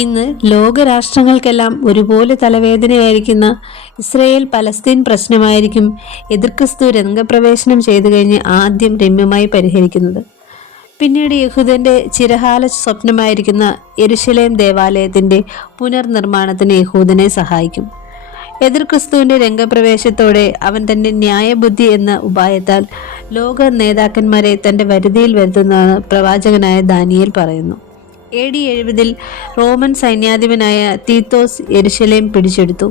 ഇന്ന് ലോകരാഷ്ട്രങ്ങൾക്കെല്ലാം ഒരുപോലെ തലവേദനയായിരിക്കുന്ന Israel Palestine പ്രശ്നമായിരിക്കും എതിർ ക്രിസ്തു രംഗപ്രവേശനം ചെയ്തു കഴിഞ്ഞ് ആദ്യം രമ്യമായി പരിഹരിക്കുന്നത്. പിന്നീട് യഹൂദന്റെ ചിരകാല സ്വപ്നമായിരിക്കുന്ന യെരുശലേം ദേവാലയത്തിന്റെ പുനർനിർമ്മാണത്തിന് യഹൂദനെ സഹായിക്കും. എതിർ ക്രിസ്തുവിന്റെ രംഗപ്രവേശത്തോടെ അവൻ തന്റെ ന്യായബുദ്ധി എന്ന ഉപായത്താൽ ലോക നേതാക്കന്മാരെ തന്റെ വരുതിയിൽ വരുത്തുന്നതെന്ന് പ്രവാചകനായ ദാനിയേൽ പറയുന്നു. AD 70 റോമൻ സൈന്യാധിപനായ തീത്തോസ് യെരുശലേം പിടിച്ചെടുത്തു.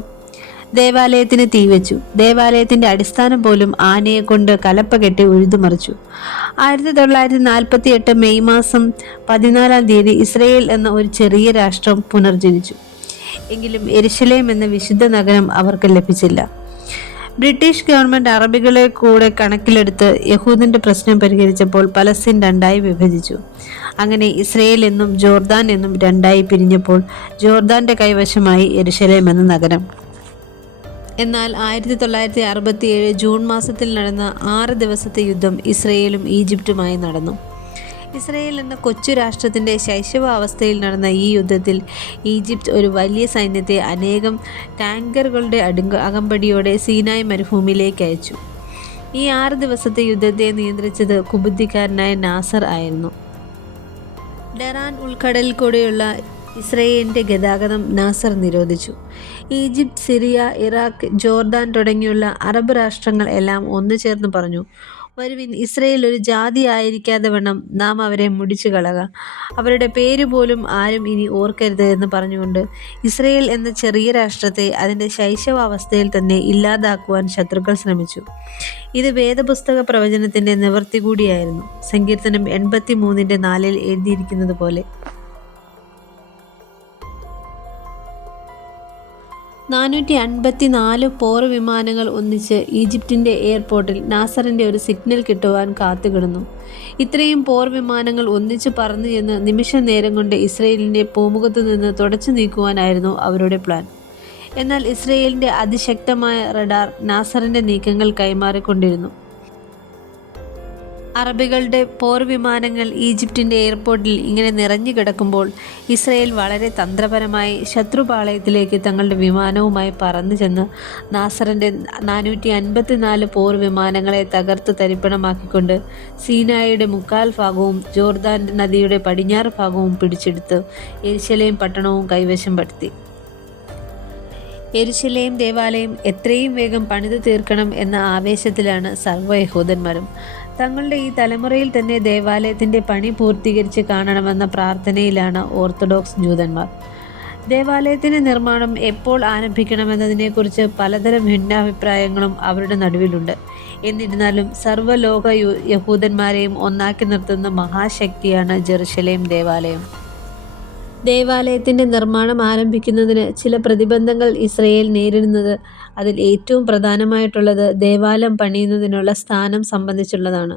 ദേവാലയത്തിന് തീവച്ചു. ദേവാലയത്തിന്റെ അടിസ്ഥാനം പോലും ആനയെ കൊണ്ട് കലപ്പ കെട്ടി ഉഴുതുമറിച്ചു. 1948 മെയ് മാസം 14 ഇസ്രയേൽ എന്ന ഒരു ചെറിയ രാഷ്ട്രം പുനർജനിച്ചു. എങ്കിലും യെരുശലേം എന്ന വിശുദ്ധ നഗരം അവർക്ക് ലഭിച്ചില്ല. ബ്രിട്ടീഷ് ഗവൺമെന്റ് അറബികളെ കൂടെ കണക്കിലെടുത്ത് യഹൂദന്റെ പ്രശ്നം പരിഹരിച്ചപ്പോൾ പലസ്തീൻ രണ്ടായി വിഭജിച്ചു. അങ്ങനെ ഇസ്രയേൽ എന്നും ജോർദാൻ എന്നും രണ്ടായി പിരിഞ്ഞപ്പോൾ ജോർദാന്റെ കൈവശമായി യെരുശലേം എന്ന നഗരം. എന്നാൽ 1967 ജൂൺ മാസത്തിൽ നടന്ന 6 ദിവസത്തെ യുദ്ധം ഇസ്രയേലും ഈജിപ്തുമായി നടന്നു. ഇസ്രയേൽ എന്ന കൊച്ചു രാഷ്ട്രത്തിൻ്റെ ശൈശവാവസ്ഥയിൽ നടന്ന ഈ യുദ്ധത്തിൽ ഈജിപ്ത് ഒരു വലിയ സൈന്യത്തെ അനേകം ടാങ്കറുകളുടെ അകമ്പടിയോടെ സീനായ് മരുഭൂമിയിലേക്ക് അയച്ചു. ഈ 6 ദിവസത്തെ യുദ്ധത്തെ നിയന്ത്രിച്ചത് കുബുദ്ധിക്കാരനായ നാസർ ആയിരുന്നു. ഡെറാൻ ഉൾക്കടലിൽ കൂടെയുള്ള ഇസ്രയേലിൻ്റെ ഗതാഗതം നാസർ നിരോധിച്ചു. ഈജിപ്ത്, സിറിയ, ഇറാഖ്, ജോർദാൻ തുടങ്ങിയുള്ള അറബ് രാഷ്ട്രങ്ങൾ എല്ലാം ഒന്നു ചേർന്ന് പറഞ്ഞു, വരുവിൻ, ഇസ്രയേൽ ഒരു ജാതി ആയിരിക്കാതെ വണ്ണം നാം അവരെ മുടിച്ചു കളക, അവരുടെ പേര് പോലും ആരും ഇനി ഓർക്കരുത് എന്ന് പറഞ്ഞുകൊണ്ട് ഇസ്രയേൽ എന്ന ചെറിയ രാഷ്ട്രത്തെ അതിൻ്റെ ശൈശവാവസ്ഥയിൽ തന്നെ ഇല്ലാതാക്കുവാൻ ശത്രുക്കൾ ശ്രമിച്ചു. ഇത് വേദപുസ്തക പ്രവചനത്തിൻ്റെ നിവൃത്തി കൂടിയായിരുന്നു. സങ്കീർത്തനം 83:4 എഴുതിയിരിക്കുന്നത് പോലെ 454 പോർ വിമാനങ്ങൾ ഒന്നിച്ച് ഈജിപ്തിൻ്റെ എയർപോർട്ടിൽ നാസറിൻ്റെ ഒരു സിഗ്നൽ കിട്ടുവാൻ കാത്തുകിടന്നു. ഇത്രയും പോർ വിമാനങ്ങൾ ഒന്നിച്ച് പറന്നു ചെന്ന് നിമിഷ നേരം കൊണ്ട് ഇസ്രയേലിൻ്റെ പൂമുഖത്തു നിന്ന് തുടച്ചു നീക്കുവാനായിരുന്നു അവരുടെ പ്ലാൻ. എന്നാൽ ഇസ്രയേലിൻ്റെ അതിശക്തമായ റഡാർ നാസറിൻ്റെ നീക്കങ്ങൾ കൈമാറിക്കൊണ്ടിരുന്നു. അറബികളുടെ പോർ വിമാനങ്ങൾ ഈജിപ്തിൻ്റെ എയർപോർട്ടിൽ ഇങ്ങനെ നിറഞ്ഞു കിടക്കുമ്പോൾ ഇസ്രയേൽ വളരെ തന്ത്രപരമായി ശത്രുപാളയത്തിലേക്ക് തങ്ങളുടെ വിമാനവുമായി പറന്നു ചെന്ന് നാസറിൻ്റെ 454 പോർ വിമാനങ്ങളെ തകർത്ത് തരിപ്പണമാക്കിക്കൊണ്ട് സീനായിയുടെ 3/4 ഭാഗവും ജോർദാൻ നദിയുടെ പടിഞ്ഞാറ് ഭാഗവും പിടിച്ചെടുത്ത് യെരുശലേം പട്ടണവും കൈവശം പെടുത്തി. യെരുശലേം ദേവാലയം എത്രയും വേഗം പണിതു തീർക്കണം എന്ന ആവേശത്തിലാണ് സർവ്വ യഹൂദന്മാരും. തങ്ങളുടെ ഈ തലമുറയിൽ തന്നെ ദേവാലയത്തിൻ്റെ പണി പൂർത്തീകരിച്ച് കാണണമെന്ന പ്രാർത്ഥനയിലാണ് ഓർത്തഡോക്സ് ജൂതന്മാർ. ദേവാലയത്തിൻ്റെ നിർമ്മാണം എപ്പോൾ ആരംഭിക്കണമെന്നതിനെക്കുറിച്ച് പലതരം ഭിന്നാഭിപ്രായങ്ങളും അവരുടെ നടുവിലുണ്ട്. എന്നിരുന്നാലും സർവ്വലോക യഹൂദന്മാരെയും ഒന്നാക്കി നിർത്തുന്ന മഹാശക്തിയാണ് ജെറുസലേം ദേവാലയം. ദേവാലയത്തിൻ്റെ നിർമ്മാണം ആരംഭിക്കുന്നതിന് ചില പ്രതിബന്ധങ്ങൾ ഇസ്രയേൽ നേരിടുന്നത്. അതിൽ ഏറ്റവും പ്രധാനമായിട്ടുള്ളത് ദേവാലയം പണിയുന്നതിനുള്ള സ്ഥാനം സംബന്ധിച്ചുള്ളതാണ്.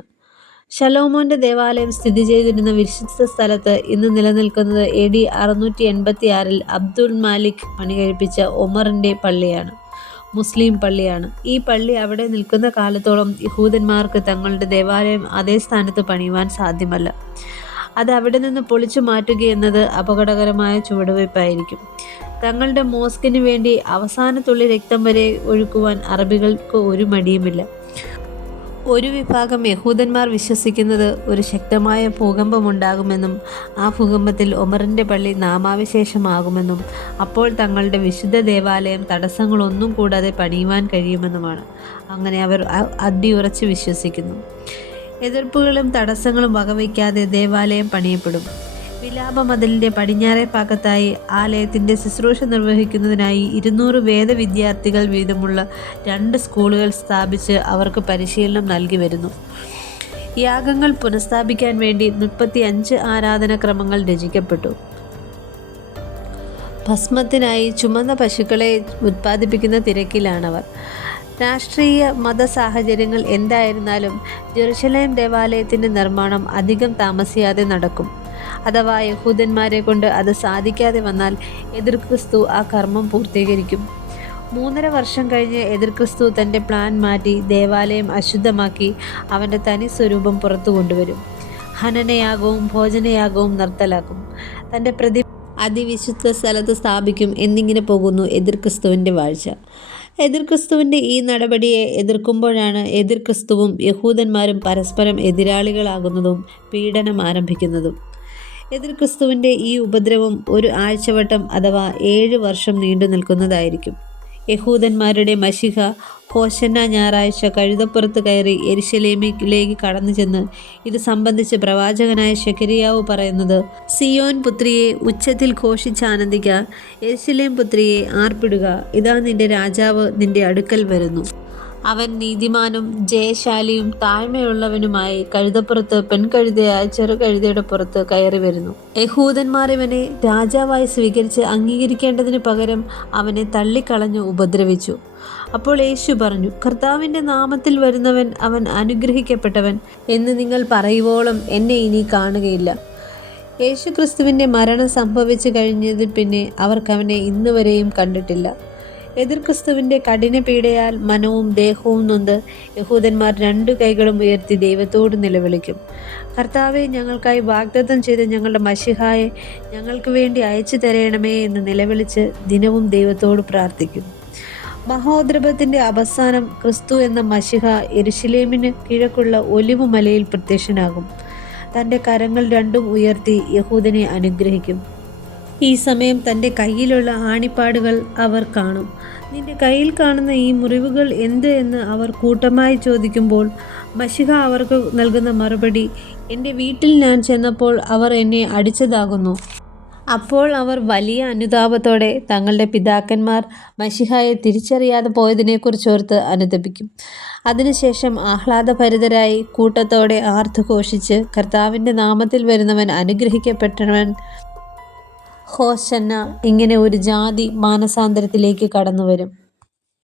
ശലോമോൻ്റെ ദേവാലയം സ്ഥിതി ചെയ്തിരുന്ന വിശുദ്ധ സ്ഥലത്ത് ഇന്ന് നിലനിൽക്കുന്നത് AD 686 അബ്ദുൽ മാലിക് പണി കഴിപ്പിച്ച ഒമറിൻ്റെ പള്ളിയാണ്, മുസ്ലിം പള്ളിയാണ്. ഈ പള്ളി അവിടെ നിൽക്കുന്ന കാലത്തോളം യഹൂദന്മാർക്ക് തങ്ങളുടെ ദേവാലയം അതേ സ്ഥാനത്ത് പണിയുവാൻ സാധ്യമല്ല. അത് അവിടെ നിന്ന് പൊളിച്ചു മാറ്റുകയെന്നത് അപകടകരമായ ചുവടുവയ്പ്പായിരിക്കും. തങ്ങളുടെ മോസ്കിന് വേണ്ടി അവസാനത്തുള്ളി രക്തം വരെ ഒഴുക്കുവാൻ അറബികൾക്ക് ഒരു മടിയുമില്ല. ഒരു വിഭാഗം യഹൂദന്മാർ വിശ്വസിക്കുന്നത് ഒരു ശക്തമായ ഭൂകമ്പമുണ്ടാകുമെന്നും ആ ഭൂകമ്പത്തിൽ ഒമറിൻ്റെ പള്ളി നാമാവിശേഷമാകുമെന്നും അപ്പോൾ തങ്ങളുടെ വിശുദ്ധ ദേവാലയം തടസ്സങ്ങളൊന്നും കൂടാതെ പണിയുവാൻ കഴിയുമെന്നുമാണ്. അങ്ങനെ അവർ അടിയുറച്ച് വിശ്വസിക്കുന്നു. എതിർപ്പുകളും തടസ്സങ്ങളും വകവയ്ക്കാതെ ദേവാലയം പണിയപ്പെടും. വിലാപ മതിലിൻ്റെ പടിഞ്ഞാറേ ഭാഗത്തായി ആലയത്തിൻ്റെ ശുശ്രൂഷ നിർവഹിക്കുന്നതിനായി 200 വേദവിദ്യാർത്ഥികൾ വീതമുള്ള 2 സ്കൂളുകൾ സ്ഥാപിച്ച് അവർക്ക് പരിശീലനം നൽകി വരുന്നു. യാഗങ്ങൾ പുനഃസ്ഥാപിക്കാൻ വേണ്ടി 35 ആരാധനാക്രമങ്ങൾ രചിക്കപ്പെട്ടു. ഭസ്മത്തിനായി ചുമന്ന പശുക്കളെ ഉത്പാദിപ്പിക്കുന്ന തിരക്കിലാണവർ. രാഷ്ട്രീയ മത സാഹചര്യങ്ങൾ എന്തായിരുന്നാലും ജെറുസലേം ദേവാലയത്തിൻ്റെ നിർമ്മാണം അധികം താമസിയാതെ നടക്കും. അഥവാ യഹൂദന്മാരെ കൊണ്ട് അത് സാധിക്കാതെ വന്നാൽ എതിർ ക്രിസ്തു ആ കർമ്മം പൂർത്തീകരിക്കും. 3.5 വർഷം കഴിഞ്ഞ് എതിർ ക്രിസ്തു തൻ്റെ പ്ലാൻ മാറ്റി ദേവാലയം അശുദ്ധമാക്കി അവൻ്റെ തനി സ്വരൂപം പുറത്തു കൊണ്ടുവരും. ഹനനയാഗവും ഭോജനയാഗവും നിർത്തലാക്കും. തൻ്റെ അതിവിശുദ്ധ സ്ഥലത്ത് സ്ഥാപിക്കും എന്നിങ്ങനെ പോകുന്നു എതിർ ക്രിസ്തുവിൻ്റെ വാഴ്ച. എതിർ ക്രിസ്തുവിൻ്റെ ഈ നടപടിയെ എതിർക്കുമ്പോഴാണ് എതിർ ക്രിസ്തുവും യഹൂദന്മാരും പരസ്പരം എതിരാളികളാകുന്നതും പീഡനം ആരംഭിക്കുന്നതും. എതിർ ക്രിസ്തുവിൻ്റെ ഈ ഉപദ്രവം ഒരു ആഴ്ചവട്ടം അഥവാ 7 വർഷം നീണ്ടു നിൽക്കുന്നതായിരിക്കും. യഹൂദന്മാരുടെ മശിഹ ഹോശന്ന ഞായറാഴ്ച കഴുതപ്പുറത്ത് കയറി യെരുശലേമിലേക്ക് കടന്നു ചെന്ന് ഇത് സംബന്ധിച്ച് പ്രവാചകനായ ശെഖരിയാവ് പറയുന്നത്: സിയോൻ പുത്രിയെ ഉച്ചത്തിൽ ഘോഷിച്ചാനന്ദിക്ക, യെരുശലേം പുത്രിയെ ആർപ്പിടുക, ഇതാ നിന്റെ രാജാവ് നിന്റെ അടുക്കൽ വരുന്നു. അവൻ നീതിമാനും ജയശാലിയും താഴ്മയുള്ളവനുമായി കഴുതപ്പുറത്ത് പെൺകഴുതയായ ചെറുകഴുതയുടെ പുറത്ത് കയറി വരുന്നു. യഹൂദന്മാർ ഇവനെ രാജാവായി സ്വീകരിച്ച് അംഗീകരിക്കേണ്ടതിന് പകരം അവനെ തള്ളിക്കളഞ്ഞു ഉപദ്രവിച്ചു. അപ്പോൾ യേശു പറഞ്ഞു: കർത്താവിൻ്റെ നാമത്തിൽ വരുന്നവൻ അവൻ അനുഗ്രഹിക്കപ്പെട്ടവൻ എന്ന് നിങ്ങൾ പറയുവോളം എന്നെ ഇനി കാണുകയില്ല. യേശു ക്രിസ്തുവിൻ്റെ മരണം സംഭവിച്ചു കഴിഞ്ഞതിൽ പിന്നെ അവർക്കവനെ ഇന്ന് വരെയും കണ്ടിട്ടില്ല. എതിർ ക്രിസ്തുവിൻ്റെ കഠിന പീഡയാൽ മനവും ദേഹവും നൊന്ത് യഹൂദന്മാർ 2 കൈകളും ഉയർത്തി ദൈവത്തോട് നിലവിളിക്കും: കർത്താവെ, ഞങ്ങൾക്കായി വാഗ്ദത്തം ചെയ്ത് ഞങ്ങളുടെ മശിഹായെ ഞങ്ങൾക്ക് വേണ്ടി അയച്ചു തരണമേ എന്ന് നിലവിളിച്ച് ദിനവും ദൈവത്തോട് പ്രാർത്ഥിക്കും. മഹോദ്രവത്തിൻ്റെ അവസാനം ക്രിസ്തു എന്ന മശിഹ യെരുശലേമിന് കിഴക്കുള്ള ഒലിവ് മലയിൽ പ്രത്യക്ഷനാകും. തൻ്റെ കരങ്ങൾ 2 ഉയർത്തി യഹൂദനെ അനുഗ്രഹിക്കും. ഈ സമയം തൻ്റെ കയ്യിലുള്ള ആണിപ്പാടുകൾ അവർ കാണും. നിന്റെ കയ്യിൽ കാണുന്ന ഈ മുറിവുകൾ എന്ത് എന്ന് അവർ കൂട്ടമായി ചോദിക്കുമ്പോൾ മശിഹ അവർക്ക് നൽകുന്ന മറുപടി: എൻ്റെ വീട്ടിൽ ഞാൻ ചെന്നപ്പോൾ അവർ എന്നെ അടിച്ചതാകുന്നു. അപ്പോൾ അവർ വലിയ അനുതാപത്തോടെ തങ്ങളുടെ പിതാക്കന്മാർ മശിഹായെ തിരിച്ചറിയാതെ പോയതിനെക്കുറിച്ചോർത്ത് അനുതപിക്കും. അതിനുശേഷം ആഹ്ലാദഭരിതരായി കൂട്ടത്തോടെ ആർത്തുഘോഷിച്ച് കർത്താവിൻ്റെ നാമത്തിൽ വരുന്നവൻ അനുഗ്രഹിക്കപ്പെട്ടവൻ ഹോശന്ന, ഇങ്ങനെ ഒരു ജാതി മാനസാന്തരത്തിലേക്ക് കടന്നു വരും.